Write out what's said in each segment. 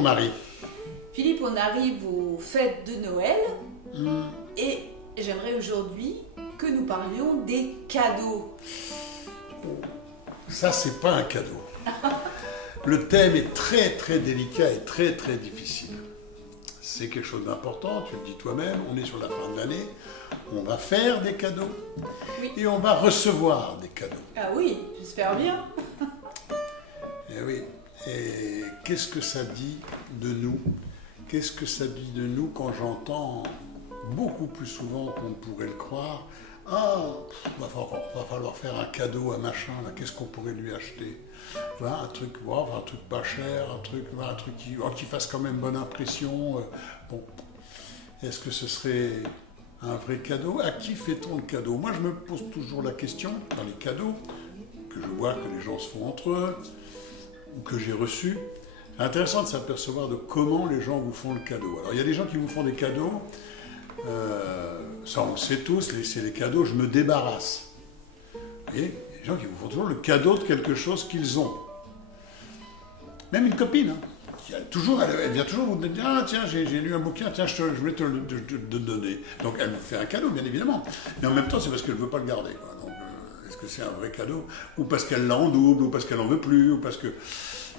Bonjour Marie. Philippe, on arrive aux fêtes de Noël et j'aimerais aujourd'hui que nous parlions des cadeaux. Ça, c'est pas un cadeau. Le thème est très très délicat et très très difficile. C'est quelque chose d'important, tu le dis toi-même, on est sur la fin de l'année, on va faire des cadeaux et on va recevoir des cadeaux. Ah oui, j'espère bien. Et oui, et qu'est-ce que ça dit de nous? Qu'est-ce que ça dit de nous quand j'entends beaucoup plus souvent qu'on ne pourrait le croire? Ah, va falloir faire un cadeau à machin, là, qu'est-ce qu'on pourrait lui acheter? Voilà, un truc pas cher, un truc qui fasse quand même bonne impression. Bon, est-ce que ce serait un vrai cadeau? À qui fait-on le cadeau? Moi, je me pose toujours la question, dans les cadeaux, que je vois que les gens se font entre eux, ou que j'ai reçus, c'est intéressant de s'apercevoir de comment les gens vous font le cadeau. Alors, il y a des gens qui vous font des cadeaux, ça on le sait tous, c'est les cadeaux, je me débarrasse. Vous voyez, il y a des gens qui vous font toujours le cadeau de quelque chose qu'ils ont. Même une copine, elle vient toujours vous dire, ah tiens, j'ai lu un bouquin, tiens, je voulais te le donner. Donc elle vous fait un cadeau, bien évidemment. Mais en même temps, c'est parce qu'elle ne veut pas le garder, quoi. Donc, est-ce que c'est un vrai cadeau? Ou parce qu'elle l'a en double, ou parce qu'elle n'en veut plus, ou parce que...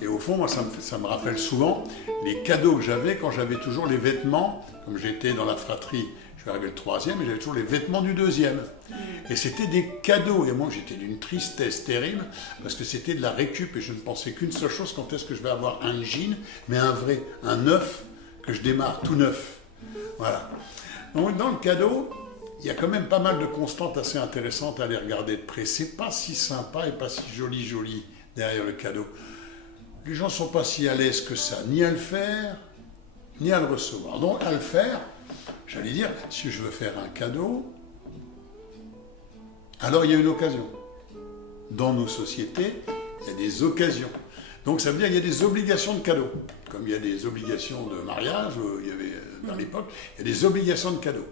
Et au fond, moi, ça me rappelle souvent les cadeaux que j'avais quand j'avais toujours les vêtements, comme j'étais dans la fratrie, je suis arrivé le 3e, et j'avais toujours les vêtements du 2e. Et c'était des cadeaux. Et moi, j'étais d'une tristesse terrible, parce que c'était de la récup, et je ne pensais qu'une seule chose, quand est-ce que je vais avoir un jean, mais un vrai, un neuf, que je démarre tout neuf. Voilà. Donc, dans le cadeau, il y a quand même pas mal de constantes assez intéressantes à aller regarder de près. C'est pas si sympa et pas si joli derrière le cadeau. Les gens ne sont pas si à l'aise que ça, ni à le faire, ni à le recevoir. Donc, à le faire, j'allais dire, si je veux faire un cadeau, alors il y a une occasion. Dans nos sociétés, il y a des occasions. Donc, ça veut dire qu'il y a des obligations de cadeaux. Comme il y a des obligations de mariage, il y avait dans l'époque, il y a des obligations de cadeaux.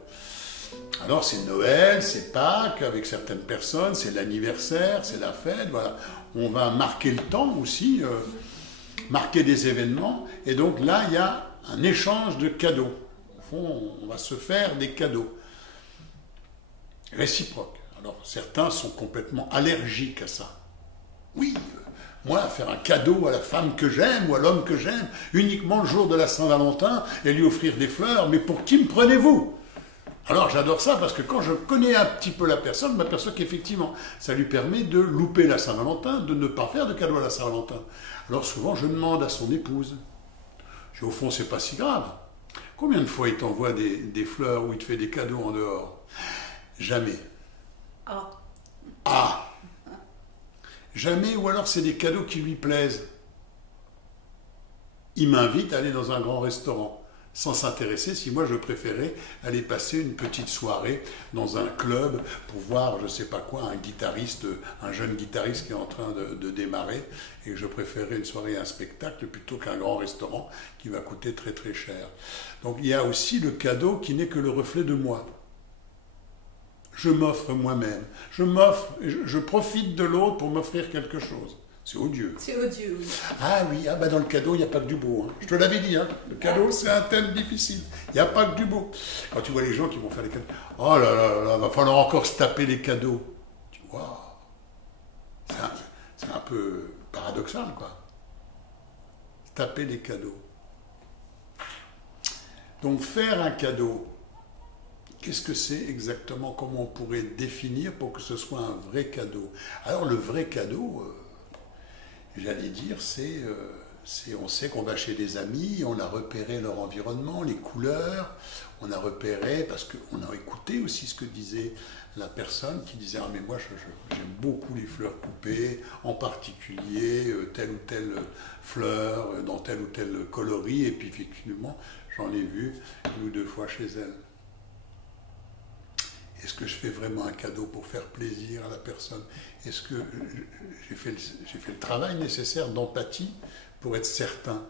Alors, c'est Noël, c'est Pâques, avec certaines personnes, c'est l'anniversaire, c'est la fête, voilà. On va marquer le temps aussi, marquer des événements, et donc là, il y a un échange de cadeaux. Au fond, on va se faire des cadeaux réciproques. Alors, certains sont complètement allergiques à ça. Oui, moi, faire un cadeau à la femme que j'aime ou à l'homme que j'aime, uniquement le jour de la Saint-Valentin, et lui offrir des fleurs, mais pour qui me prenez-vous? Alors j'adore ça parce que quand je connais un petit peu la personne, je m'aperçois qu'effectivement, ça lui permet de louper la Saint-Valentin, de ne pas faire de cadeau à la Saint-Valentin. Alors souvent, je demande à son épouse. Je dis, au fond, c'est pas si grave. Combien de fois il t'envoie des fleurs ou il te fait des cadeaux en dehors? Jamais. Ah. Jamais, ou alors c'est des cadeaux qui lui plaisent. Il m'invite à aller dans un grand restaurant, sans s'intéresser si moi je préférais aller passer une petite soirée dans un club pour voir, je ne sais pas quoi, un jeune guitariste qui est en train de démarrer, et que je préférais une soirée, un spectacle, plutôt qu'un grand restaurant qui va coûter très très cher. Donc il y a aussi le cadeau qui n'est que le reflet de moi. Je m'offre moi-même, je profite de l'autre pour m'offrir quelque chose. C'est odieux. C'est odieux, oui. Ah oui, dans le cadeau, il n'y a pas que du beau. Hein. Je te l'avais dit, le cadeau, c'est un thème difficile. Il n'y a pas que du beau. Quand tu vois les gens qui vont faire les cadeaux, oh là là, va falloir encore se taper les cadeaux. Tu vois, c'est un peu paradoxal, quoi. Se taper les cadeaux. Donc faire un cadeau, qu'est-ce que c'est exactement? Comment on pourrait définir pour que ce soit un vrai cadeau? Alors le vrai cadeau... j'allais dire, on sait qu'on va chez des amis, on a repéré leur environnement, les couleurs, on a repéré, parce qu'on a écouté aussi ce que disait la personne qui disait, ah mais moi j'aime beaucoup les fleurs coupées, en particulier telle ou telle fleur, dans tel ou tel coloris, et puis effectivement j'en ai vu une ou deux fois chez elle. Est-ce que je fais vraiment un cadeau pour faire plaisir à la personne? Est-ce que j'ai fait le travail nécessaire d'empathie pour être certain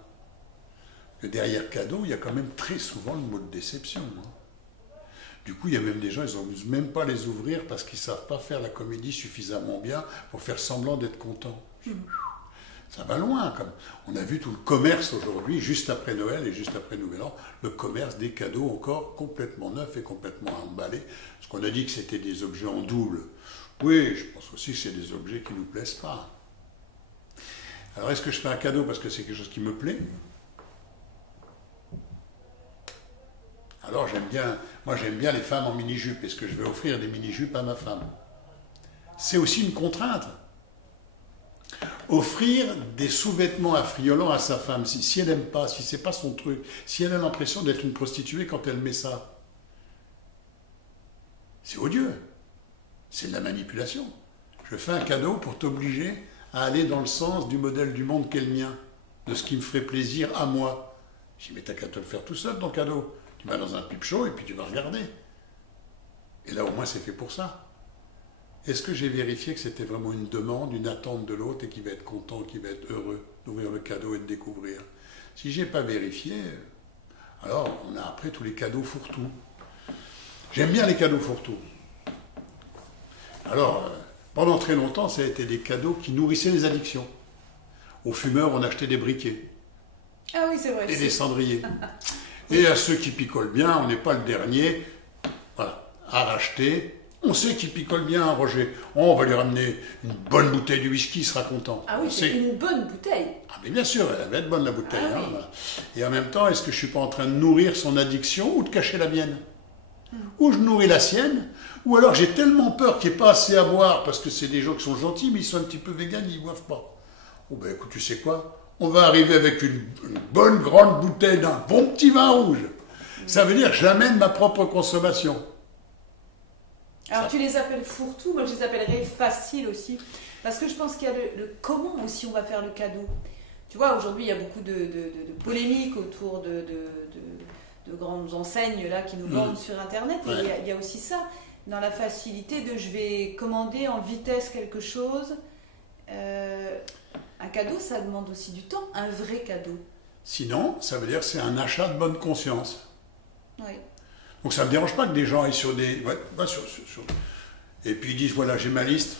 que derrière cadeau, il y a quand même très souvent le mot de déception. Hein. Du coup, il y a même des gens, ils n'osent même pas les ouvrir parce qu'ils ne savent pas faire la comédie suffisamment bien pour faire semblant d'être contents. Ça va loin. Comme on a vu tout le commerce aujourd'hui, juste après Noël et juste après Nouvel An, le commerce des cadeaux encore complètement neufs et complètement emballés. Parce qu'on a dit que c'était des objets en double. Oui, je pense aussi que c'est des objets qui ne nous plaisent pas. Alors est-ce que je fais un cadeau parce que c'est quelque chose qui me plaît? Alors j'aime bien les femmes en mini-jupe. Est-ce que je vais offrir des mini-jupes à ma femme? C'est aussi une contrainte. Offrir des sous-vêtements affriolants à sa femme, si elle n'aime pas, si c'est pas son truc, si elle a l'impression d'être une prostituée quand elle met ça, c'est odieux. C'est de la manipulation. Je fais un cadeau pour t'obliger à aller dans le sens du modèle du monde qu'est le mien, de ce qui me ferait plaisir à moi. Je dis, mais t'as qu'à te le faire tout seul, ton cadeau. Tu vas dans un pipe show et puis tu vas regarder. Et là, au moins, c'est fait pour ça. Est-ce que j'ai vérifié que c'était vraiment une demande, une attente de l'autre et qu'il va être content, qu'il va être heureux d'ouvrir le cadeau et de découvrir? Si je n'ai pas vérifié, alors on a après tous les cadeaux fourre-tout. J'aime bien les cadeaux fourre-tout. Alors, pendant très longtemps, ça a été des cadeaux qui nourrissaient les addictions. Aux fumeurs, on achetait des briquets. Ah oui, c'est vrai. Et des cendriers. Et à ceux qui picolent bien, on n'est pas le dernier à racheter. On sait qu'ils picolent bien, Roger. On va lui ramener une bonne bouteille de whisky, il sera content. Ah oui, c'est une bonne bouteille. Ah mais bien sûr, elle va être bonne la bouteille. Ah, hein. oui. Et en même temps, est-ce que je ne suis pas en train de nourrir son addiction ou de cacher la mienne? Ou je nourris la sienne, ou alors j'ai tellement peur qu'il n'y ait pas assez à boire, parce que c'est des gens qui sont gentils, mais ils sont un petit peu véganes, ils ne boivent pas. Oh ben écoute, tu sais quoi? On va arriver avec une bonne grande bouteille d'un bon petit vin rouge. Ça veut dire que j'amène ma propre consommation. Alors tu les appelles fourre-tout, moi je les appellerais faciles aussi. Parce que je pense qu'il y a le comment aussi on va faire le cadeau. Tu vois, aujourd'hui il y a beaucoup de polémiques autour de grandes enseignes là, qui nous vendent sur Internet. Et il y a aussi ça, dans la facilité de je vais commander en vitesse quelque chose. Un cadeau, ça demande aussi du temps, un vrai cadeau. Sinon, ça veut dire que c'est un achat de bonne conscience. Oui. Donc ça ne me dérange pas que des gens aillent sur des... Et puis ils disent, voilà, j'ai ma liste,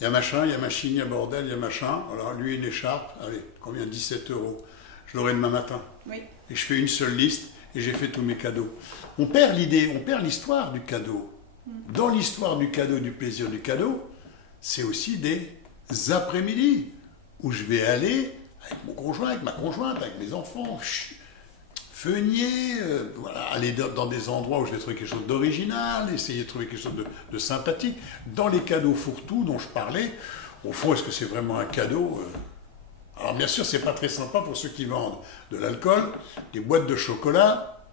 il y a machin, il y a machine, il y a bordel, il y a machin. Alors lui, une écharpe, allez, combien? 17 €. Je l'aurai demain matin. Oui. Et je fais une seule liste et j'ai fait tous mes cadeaux. On perd l'idée, on perd l'histoire du cadeau. Dans l'histoire du cadeau, du plaisir du cadeau, c'est aussi des après-midi où je vais aller avec mon conjoint, avec ma conjointe, avec mes enfants, feugner, aller dans des endroits où je vais trouver quelque chose d'original, essayer de trouver quelque chose de sympathique. Dans les cadeaux fourre-tout dont je parlais, au fond, est-ce que c'est vraiment un cadeau? Alors bien sûr, c'est pas très sympa pour ceux qui vendent de l'alcool, des boîtes de chocolat,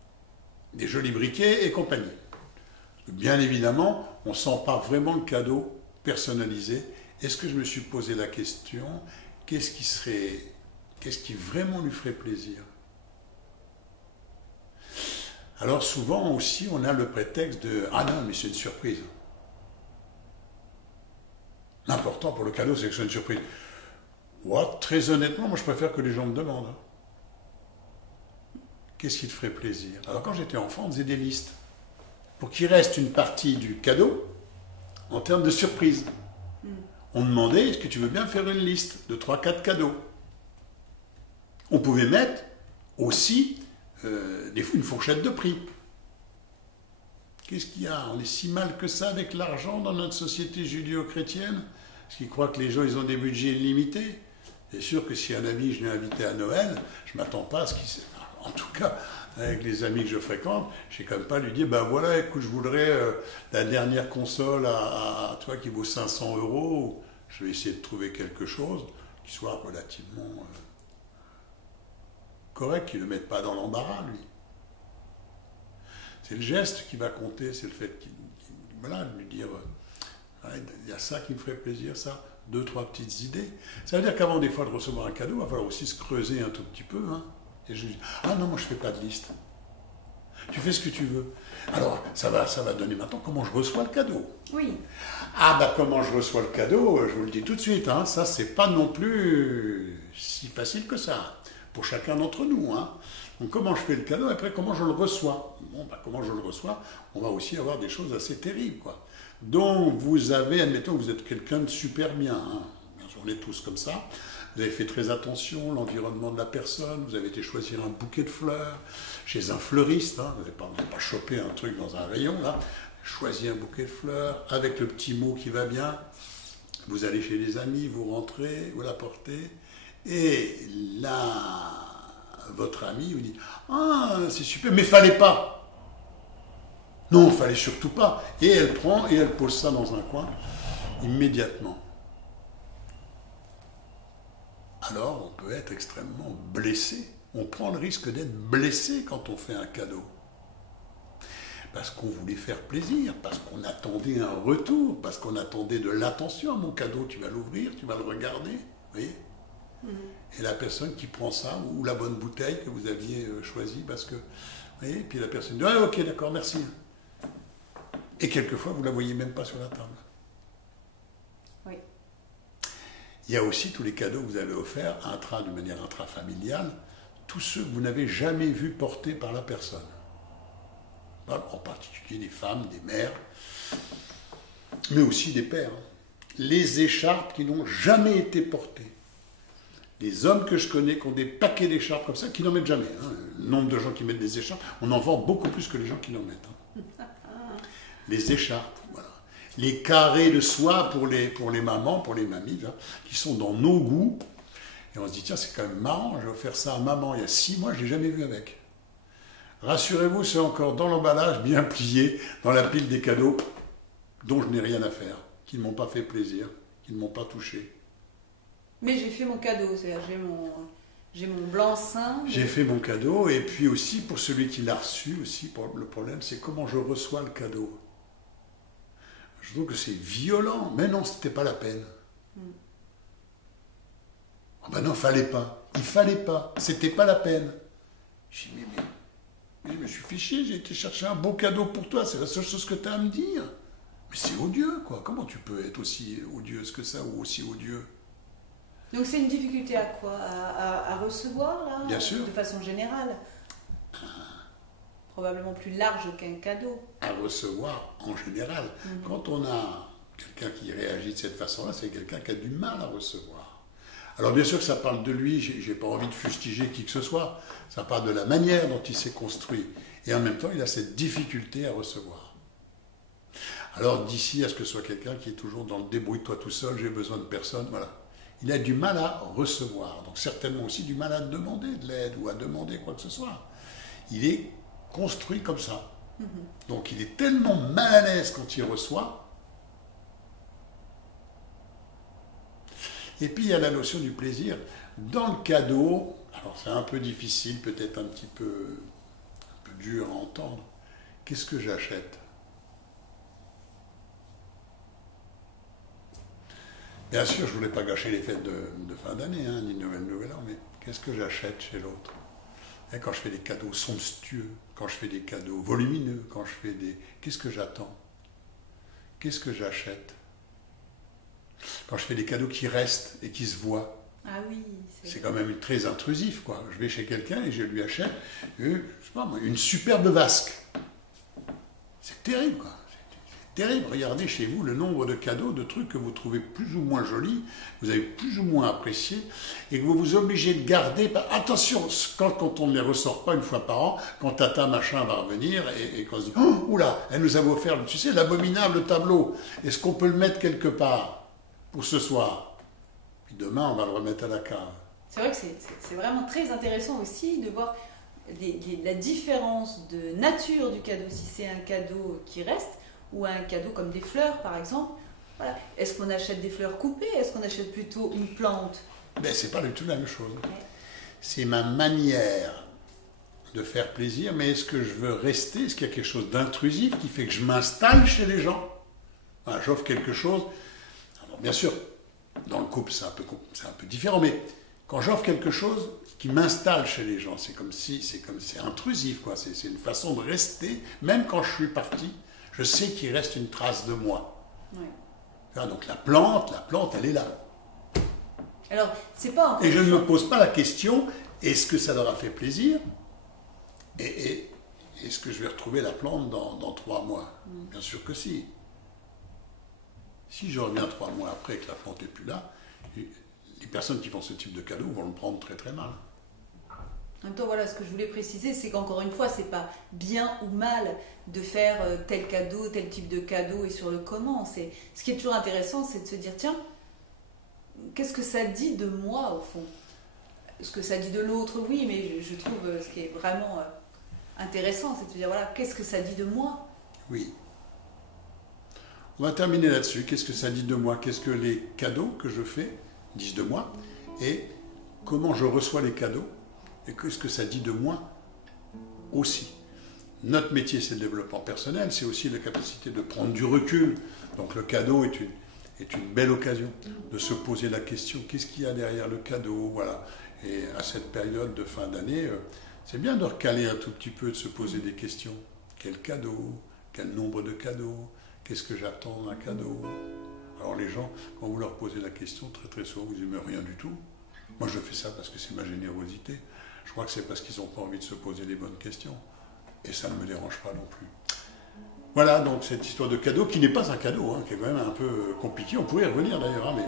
des jolis briquets et compagnie. Bien évidemment, on ne sent pas vraiment le cadeau personnalisé. Est-ce que je me suis posé la question, qu'est-ce qui vraiment lui ferait plaisir? Alors souvent aussi, on a le prétexte de « Ah non, mais c'est une surprise ». L'important pour le cadeau, c'est que ce soit une surprise. Ouais, très honnêtement, moi je préfère que les gens me demandent. Qu'est-ce qui te ferait plaisir? Alors quand j'étais enfant, on faisait des listes pour qu'il reste une partie du cadeau en termes de surprise. On demandait, est-ce que tu veux bien faire une liste de 3-4 cadeaux? On pouvait mettre aussi une fourchette de prix. Qu'est-ce qu'il y a? On est si mal que ça avec l'argent dans notre société judéo-chrétienne? Parce qu'ils croient que les gens ils ont des budgets illimités. C'est sûr que si un ami, je l'ai invité à Noël, je ne m'attends pas à ce qu'il... En tout cas, avec les amis que je fréquente, je ne vais quand même pas lui dire, ben voilà, écoute, je voudrais la dernière console à toi qui vaut 500 €. Je vais essayer de trouver quelque chose qui soit relativement correct, qui ne le mette pas dans l'embarras, lui. C'est le geste qui va compter, c'est le fait de lui dire, il y a ça qui me ferait plaisir, ça, 2-3 petites idées. Ça veut dire qu'avant des fois de recevoir un cadeau, il va falloir aussi se creuser un tout petit peu, hein. Et je lui dis, ah non, moi je ne fais pas de liste. Tu fais ce que tu veux. Alors, ça va donner maintenant comment je reçois le cadeau. Oui. Ah bah comment je reçois le cadeau, je vous le dis tout de suite, hein, ça c'est pas non plus si facile que ça, pour chacun d'entre nous. Hein. Donc comment je fais le cadeau, après comment je le reçois. Bon, bah, comment je le reçois, on va aussi avoir des choses assez terribles, quoi. Donc vous avez, admettons que vous êtes quelqu'un de super bien, hein. On est tous comme ça, Vous avez fait très attention, l'environnement de la personne, vous avez été choisir un bouquet de fleurs chez un fleuriste, hein, vous n'avez pas chopé un truc dans un rayon, là, choisi un bouquet de fleurs avec le petit mot qui va bien, vous allez chez les amis, vous rentrez, vous l'apportez, et là, votre ami vous dit « Ah, c'est super, mais fallait pas !» Non, il fallait surtout pas. Et elle prend et elle pose ça dans un coin immédiatement. Alors, on peut être extrêmement blessé. On prend le risque d'être blessé quand on fait un cadeau. Parce qu'on voulait faire plaisir, parce qu'on attendait un retour, parce qu'on attendait de l'attention à mon cadeau. Tu vas l'ouvrir, tu vas le regarder, vous voyez ? Et la personne qui prend ça, ou la bonne bouteille que vous aviez choisie, parce que, vous voyez, puis la personne dit « Ah, ok, d'accord, merci ». Et quelquefois, vous ne la voyez même pas sur la table. Oui. Il y a aussi tous les cadeaux que vous avez offerts de manière intrafamiliale, tous ceux que vous n'avez jamais vus portés par la personne. En particulier des femmes, des mères, mais aussi des pères. Les écharpes qui n'ont jamais été portées. Les hommes que je connais qui ont des paquets d'écharpes comme ça, qui n'en mettent jamais. Hein. Le nombre de gens qui mettent des écharpes, on en vend beaucoup plus que les gens qui n'en mettent. Hein. Les écharpes, voilà. Les carrés de soie pour les mamans, pour les mamies, là, qui sont dans nos goûts. Et on se dit, tiens, c'est quand même marrant, j'ai offert ça à maman il y a 6 mois, je ne l'ai jamais vu avec. Rassurez-vous, c'est encore dans l'emballage, bien plié, dans la pile des cadeaux, dont je n'ai rien à faire, qui ne m'ont pas fait plaisir, qui ne m'ont pas touché. Mais j'ai fait mon cadeau, c'est-à-dire j'ai mon blanc-seing. J'ai fait mon cadeau, et puis aussi, pour celui qui l'a reçu, aussi, le problème, c'est comment je reçois le cadeau. Je trouve que c'est violent, mais non, c'était pas la peine. Ah ben non, fallait pas. Il fallait pas. C'était pas la peine. J'ai dit, mais je me suis fait chier, j'ai été chercher un beau cadeau pour toi, c'est la seule chose que tu as à me dire. Mais c'est odieux, quoi. Comment tu peux être aussi odieuse que ça, ou aussi odieux? Donc c'est une difficulté à quoi? À recevoir, là? Bien sûr. De façon générale. Probablement plus large qu'un cadeau. À recevoir en général. Quand on a quelqu'un qui réagit de cette façon-là, c'est quelqu'un qui a du mal à recevoir. Alors bien sûr que ça parle de lui, j'ai pas envie de fustiger qui que ce soit, ça parle de la manière dont il s'est construit. Et en même temps, il a cette difficulté à recevoir. Alors d'ici à ce que ce soit quelqu'un qui est toujours dans le débrouille-toi tout seul, j'ai besoin de personne, voilà. Il a du mal à recevoir, donc certainement aussi du mal à demander de l'aide ou à demander quoi que ce soit. Il est construit comme ça. Donc il est tellement mal à l'aise quand il reçoit. Et puis il y a la notion du plaisir. Dans le cadeau, alors c'est un peu difficile, peut-être un peu dur à entendre. Qu'est-ce que j'achète? Bien sûr, je ne voulais pas gâcher les fêtes de fin d'année, hein, ni de Nouvel An, mais qu'est-ce que j'achète chez l'autre? Et quand je fais des cadeaux somptueux, quand je fais des cadeaux volumineux, quand je fais des... Qu'est-ce que j'attends? Qu'est-ce que j'achète? Quand je fais des cadeaux qui restent et qui se voient. Ah oui. C'est quand même très intrusif, quoi. Je vais chez quelqu'un et je lui achète, je sais pas moi, une superbe vasque. C'est terrible, quoi. C'est terrible. Regardez chez vous le nombre de cadeaux, de trucs que vous trouvez plus ou moins jolis, vous avez plus ou moins apprécié, et que vous vous obligez de garder. Attention, quand on ne les ressort pas une fois par an, quand tata machin va revenir, et qu'on se dit, oh, oula, elle nous avait offert, tu sais, l'abominable tableau. Est-ce qu'on peut le mettre quelque part pour ce soir? Puis demain, on va le remettre à la cave. C'est vrai que c'est vraiment très intéressant aussi de voir la différence de nature du cadeau, si c'est un cadeau qui reste, ou un cadeau comme des fleurs, par exemple. Voilà. Est-ce qu'on achète des fleurs coupées? Est-ce qu'on achète plutôt une plante? Ben, c'est pas du tout la même chose. Ouais. C'est ma manière de faire plaisir, mais est-ce que je veux rester? Est-ce qu'il y a quelque chose d'intrusif qui fait que je m'installe chez les gens? Voilà, j'offre quelque chose. Alors, bien sûr, dans le couple, c'est un peu différent, mais quand j'offre quelque chose qui m'installe chez les gens, c'est intrusif, quoi. C'est une façon de rester, même quand je suis parti. Je sais qu'il reste une trace de moi. Ouais. Donc la plante, elle est là. Alors, c'est pas encore... Et je ne me pose pas la question, est-ce que ça leur a fait plaisir? Et est-ce que je vais retrouver la plante dans 3 mois? Bien sûr que si. Si je reviens 3 mois après et que la plante n'est plus là, les personnes qui font ce type de cadeau vont le prendre très très mal. En même temps, voilà, ce que je voulais préciser, c'est qu'encore une fois, c'est pas bien ou mal de faire tel cadeau, tel type de cadeau et sur le comment. Ce qui est toujours intéressant, c'est de se dire, tiens, qu'est-ce que ça dit de moi au fond? Ce que ça dit de l'autre, oui, mais je trouve ce qui est vraiment intéressant, c'est de se dire, voilà, qu'est-ce que ça dit de moi? Oui. On va terminer là-dessus. Qu'est-ce que ça dit de moi? Qu'est-ce que les cadeaux que je fais disent de moi? Et comment je reçois les cadeaux? Et qu'est-ce que ça dit de moi aussi? Notre métier, c'est le développement personnel, c'est aussi la capacité de prendre du recul. Donc le cadeau est une belle occasion de se poser la question, qu'est-ce qu'il y a derrière le cadeau? Voilà. Et à cette période de fin d'année, c'est bien de recaler un tout petit peu, de se poser des questions. Quel cadeau? Quel nombre de cadeaux? Qu'est-ce que j'attends d'un cadeau? Alors les gens, quand vous leur posez la question, très très souvent, vous disent mais rien du tout. Moi je fais ça parce que c'est ma générosité. Je crois que c'est parce qu'ils n'ont pas envie de se poser les bonnes questions. Et ça ne me dérange pas non plus. Voilà donc cette histoire de cadeau, qui n'est pas un cadeau, hein, qui est quand même un peu compliqué. On pourrait y revenir d'ailleurs, hein, mais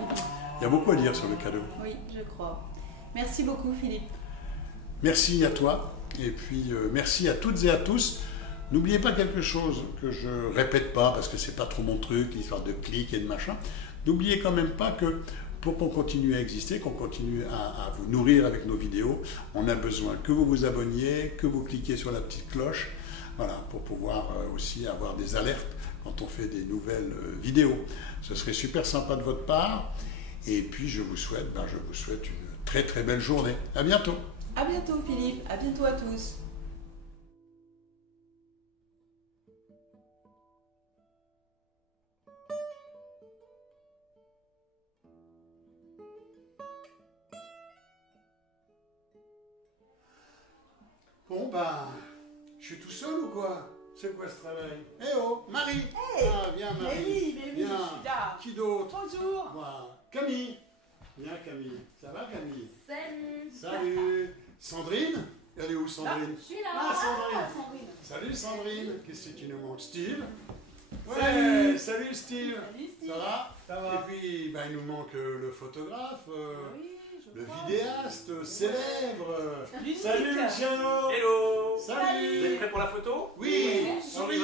il y a beaucoup à dire sur le cadeau. Oui, je crois. Merci beaucoup Philippe. Merci à toi, et puis merci à toutes et à tous. N'oubliez pas quelque chose que je répète pas, parce que c'est pas trop mon truc, l'histoire de clics et de machin. N'oubliez quand même pas que pour qu'on continue à exister, qu'on continue à vous nourrir avec nos vidéos, on a besoin que vous vous abonniez, que vous cliquiez sur la petite cloche, voilà, pour pouvoir aussi avoir des alertes quand on fait des nouvelles vidéos. Ce serait super sympa de votre part, et puis je vous souhaite une très très belle journée. À bientôt. À bientôt Philippe, à bientôt à tous. Bon ben, je suis tout seul ou quoi? C'est quoi ce travail? Eh oh, Marie! Hey, ah, viens Marie! mais oui, Viens. je suis là. Qui d'autre? Bonjour. Voilà. Camille! Viens Camille. Ça va Camille? Salut. Salut! Sandrine? Elle est où Sandrine? Je suis là. Ah Sandrine! Sandrine. Salut Sandrine! Qu'est-ce que tu nous montres? Steve? Ouais! Salut. Salut Steve! Salut Steve. Ça va? Ça va. Et puis, ben, il nous manque le photographe, Oui, je le crois. vidéaste célèbre. Ludique. Salut Luciano! Hello. Salut! Vous êtes prêts pour la photo? Oui! Oui. Souriez!